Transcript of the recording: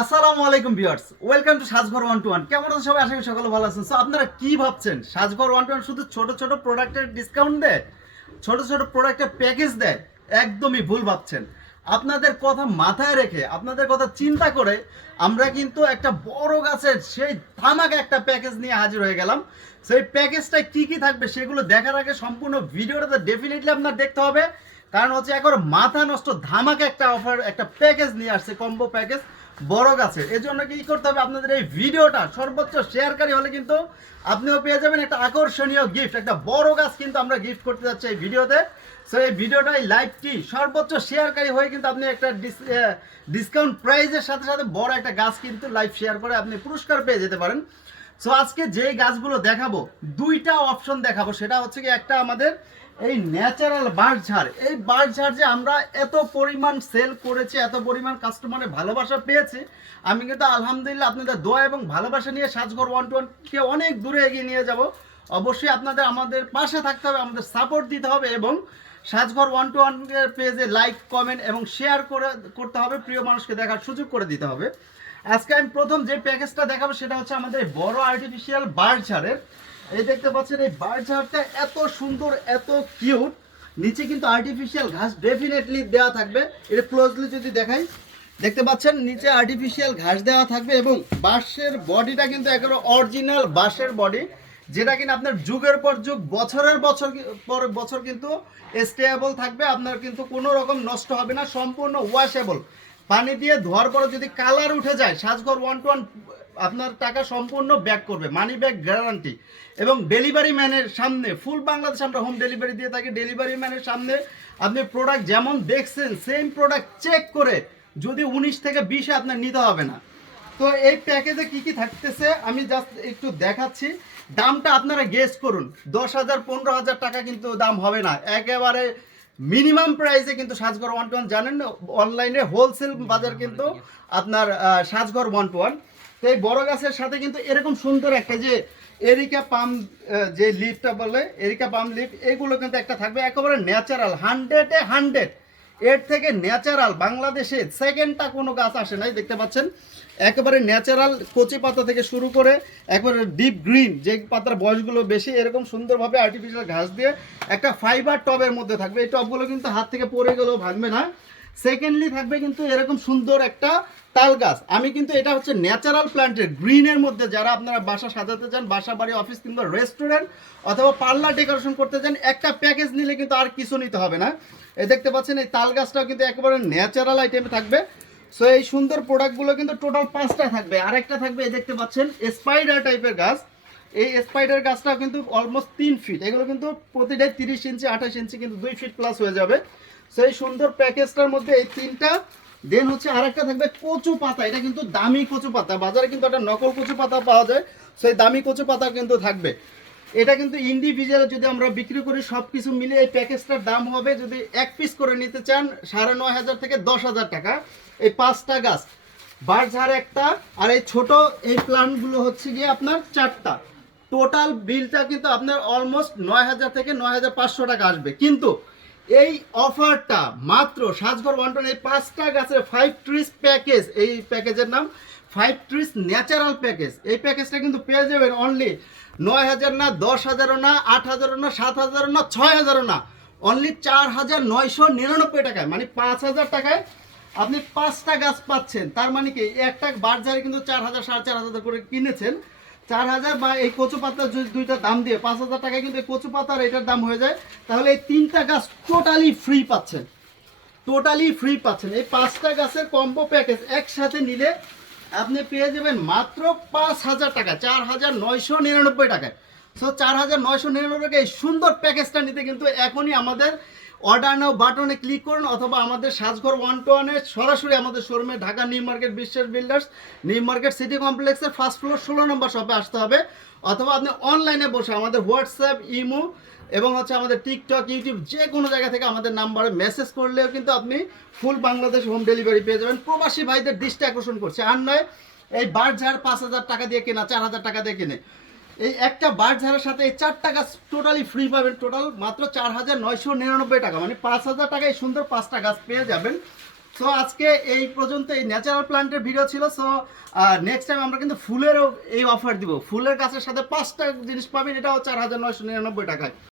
আসসালামু আলাইকুম viewers, welcome to সাজঘর 121। কেমন আছেন সবাই? আশা করি সকলে ভালো আছেন। সো আপনারা কি ভাবছেন সাজঘর 121 শুধু ছোট ছোট প্রোডাক্টের ডিসকাউন্ট দেয়, ছোট ছোট প্রোডাক্টের প্যাকেজ দেয়? একদমই ভুল ভাবছেন। আপনাদের কথা মাথায় রেখে, আপনাদের কথা চিন্তা করে আমরা কিন্তু একটা বড় গাছের সেই ধামাকা একটা প্যাকেজ নিয়ে হাজির হয়ে গেলাম। সেই প্যাকেজটায় কি কি থাকবে সেগুলো দেখার আগে সম্পূর্ণ ভিডিওটা ডেফিনেটলি আপনার দেখতে হবে। কারণ হচ্ছে একবার মাথা নষ্ট ধামাকা একটা অফার, একটা প্যাকেজ নিয়ে আসছে, কম্বো প্যাকেজ বড় গাছের। এর জন্য কি করতে হবে? আপনাদের এই ভিডিওটা সর্বোচ্চ শেয়ারকারী হলে কিন্তু আপনিও পেয়ে যাবেন একটা আকর্ষণীয় গিফট, একটা বড় গাছ কিন্তু আমরা গিফট করতে যাচ্ছি এই ভিডিওতে। সো এই ভিডিওটাই লাইভটি সর্বোচ্চ শেয়ারকারী হয়ে কিন্তু আপনি একটা ডিসকাউন্ট প্রাইজের সাথে সাথে বড় একটা গাছ কিন্তু লাইভ শেয়ার করে আপনি পুরস্কার পেয়ে যেতে পারেন। সো আজকে যে গাছগুলো দেখাবো, দুইটা অপশন দেখাবো। সেটা হচ্ছে কি, একটা আমাদের এই ন্যাচারাল বাঁশঝাড়। এই বাঁশঝাড় যে আমরা এত পরিমাণ সেল করেছি, এত পরিমাণ কাস্টমারের ভালোবাসা পেয়েছি, আমি কিন্তু আলহামদুলিল্লাহ আপনাদের দোয়া এবং ভালোবাসা নিয়ে সাজঘর 121কে অনেক দূরে এগিয়ে নিয়ে যাব। অবশ্যই আপনাদের আমাদের পাশে থাকতে হবে, আমাদের সাপোর্ট দিতে হবে এবং সাজঘর 121 এর পেজে লাইক, কমেন্ট এবং শেয়ার করতে হবে, প্রিয় মানুষকে দেখার সুযোগ করে দিতে হবে। আজকে আমি প্রথম যে প্যাকেজটা দেখাবো সেটা হচ্ছে আমাদের বড় আর্টিফিশিয়াল বাঁশঝাড়ের। এই দেখতে পাচ্ছেন এই বাঁশঝাড়টা এত সুন্দর, এত কিউট। নিচে কিন্তু আর্টিফিশিয়াল ঘাস ডেফিনেটলি দেওয়া থাকবে। এটা ক্লোজলি যদি দেখাই, দেখতে পাচ্ছেন নিচে আর্টিফিশিয়াল ঘাস দেওয়া থাকবে এবং বাঁশের বডিটা কিন্তু একেবারে অরিজিনাল বাঁশের বডি, যেটা কিনা আপনার যুগের পর যুগ, বছরের বছর পর বছর কিন্তু স্টেবল থাকবে। আপনার কিন্তু কোনো রকম নষ্ট হবে না, সম্পূর্ণ ওয়াশেবল। পানি দিয়ে ধোয়ার পরে যদি কালার উঠে যায়, সাজঘর 121 আপনার টাকা সম্পূর্ণ ব্যাক করবে, মানি ব্যাক গ্যারান্টি। এবং ডেলিভারি ম্যানের সামনে, ফুল বাংলাদেশ আমরা হোম ডেলিভারি দিয়ে থাকি। ডেলিভারি ম্যানের সামনে আপনি প্রোডাক্ট যেমন দেখছেন সেম প্রোডাক্ট চেক করে যদি 19 থেকে 20 আপনার নিতে হবে না। তো এই প্যাকেজে কি কি থাকতেছে আমি জাস্ট একটু দেখাচ্ছি। দামটা আপনারা গেস করুন। 10,000 15,000 টাকা কিন্তু দাম হবে না, একেবারে মিনিমাম প্রাইসে কিন্তু সাজঘর 121। জানেন অনলাইনে হোলসেল বাজার কিন্তু আপনার সাজঘর 121। তো এই বড় গাছের সাথে কিন্তু এরকম সুন্দর একটা যে এরিকা পাম, যে লিফটা বলে এরিকা পাম লিফ, এগুলো কিন্তু একটা থাকবে একেবারে ন্যাচারাল, 100-এ 100। এর থেকে ন্যাচারাল বাংলাদেশে সেকেন্ডটা কোনো গাছ আসে নাই। দেখতে পাচ্ছেন একেবারে ন্যাচারাল কচি পাতা থেকে শুরু করে একবারে ডিপ গ্রিন, যে পাতার বয়সগুলো বেশি, এরকম সুন্দরভাবে আর্টিফিশিয়াল ঘাস দিয়ে একটা ফাইবার টবের মধ্যে থাকবে। এই টবগুলো কিন্তু হাত থেকে পড়ে গেলেও ভাঙবে না। সেকেন্ডলি থাকবে কিন্তু এরকম সুন্দর একটা তাল গাছ। আমি কিন্তু এটা হচ্ছে ন্যাচারাল প্ল্যান্টের গ্রিনের মধ্যে, যারা আপনারা বাসা সাজাতে চান, বাসা বাড়ি অফিস কিংবা রেস্টুরেন্ট অথবা পার্লার ডেকোরেশন করতে চান, একটা প্যাকেজ নিলে কিন্তু আর কিছু নিতে হবে না। এই দেখতে পাচ্ছেন এই তাল গাছটাও কিন্তু একেবারে ন্যাচারাল আইটেমে থাকবে। সো এই সুন্দর প্রোডাক্টগুলো কিন্তু টোটাল 5টা থাকবে। আরেকটা থাকবে, এই দেখতে পাচ্ছেন স্পাইডার টাইপের গাছ। এই স্পাইডার গাছটাও কিন্তু অলমোস্ট 3 ফিট। এগুলো কিন্তু প্রতিটাই 30 ইঞ্চি 28 ইঞ্চি, কিন্তু 2 ফিট প্লাস হয়ে যাবে। সেই সুন্দর প্যাকেজটার মধ্যে এই 3টা। দেন হচ্ছে আরেকটা থাকবে কচু পাতা। এটা কিন্তু দামি কচু পাতা, বাজারে কিন্তু একটা নকল কচু পাতা পাওয়া যায়, সেই দামি কচু পাতা কিন্তু থাকবে। এটা কিন্তু ইন্ডিভিজুয়াল যদি আমরা বিক্রি করি, সব কিছু মিলে এই প্যাকেজটার দাম হবে, যদি 1 পিস করে নিতে চান, 9,500 থেকে 10,000 টাকা। এই 5টা গাছ, বাঁশঝাড় একটা, আর এই ছোট এই প্লান্টগুলো হচ্ছে গিয়ে আপনার 4টা। টোটাল বিলটা কিন্তু আপনার অলমোস্ট 9,000 থেকে 9,500 টাকা আসবে। কিন্তু এই অফারটা মাত্র সাজঘর 121, এই 5টা গাছের 5 ট্রিস প্যাকেজ, এই প্যাকেজের নাম 5 ট্রিস ন্যাচারাল প্যাকেজ। এই প্যাকেজটা কিন্তু পেয়ে যাবেন অনলি 9,000 না, 10,000 না, 8,000 না, 7,000 না, 6,000 না, অনলি 4,999 টাকায়, মানে 5,000 টাকায় আপনি 5টা গাছ পাচ্ছেন। তার মানে কি, একটা বাঁশঝাড়ে কিন্তু 4,000 4,500 করে কিনেছেন, 4,000 বা এই কচু পাতার দুইটা দাম দিয়ে 5,000 টাকায় কিন্তু এই কচু পাতার এটার দাম হয়ে যায়। তাহলে এই 3টা গাছ টোটালি ফ্রি পাচ্ছেন, টোটালি ফ্রি পাচ্ছেন। এই 5টা গাছের কম্বো প্যাকেজ একসাথে নিলে আপনি পেয়ে যাবেন মাত্র 5,000 টাকা, 4,999 টাকায়। সো 4,999 টাকায় এই সুন্দর প্যাকেজটা নিতে কিন্তু এখনই আমাদের অর্ডার নাও বাটনে ক্লিক করুন, অথবা আমাদের সাজঘর 121-এর সরাসরি আমাদের শোরুমে, ঢাকা নিউ মার্কেট বিশ্বাস বিল্ডার্স, নিউ মার্কেট সিটি কমপ্লেক্সের 1st ফ্লোর 16 নম্বর শপে আসতে হবে। অথবা আপনি অনলাইনে বসে আমাদের হোয়াটসঅ্যাপ, ইমো এবং হচ্ছে আমাদের টিকটক, ইউটিউব, যে কোনো জায়গা থেকে আমাদের নাম্বারে মেসেজ করলেও কিন্তু আপনি ফুল বাংলাদেশ হোম ডেলিভারি পেয়ে যাবেন। প্রবাসী ভাইদের দৃষ্টি আকর্ষণ করছে, আর নয় এই বাঁশঝাড় 5,000 টাকা দিয়ে কেনা, 4,000 টাকা দিয়ে কিনে। এই একটা বাঁশঝাড়ের সাথে এই 4টা গাছ টোটালি ফ্রি পাবেন। টোটাল মাত্র 4,999 টাকা, মানে 5,000 টাকায় সুন্দর 5টা গাছ পেয়ে যাবেন। সো আজকে এই পর্যন্ত এই ন্যাচারাল প্লান্টের ভিডিও ছিল। সো নেক্সট টাইম আমরা কিন্তু ফুলেরও এই অফার দিব, ফুলের গাছের সাথে 5টা জিনিস পাবেন, এটা হচ্ছে 4,999 টাকায়।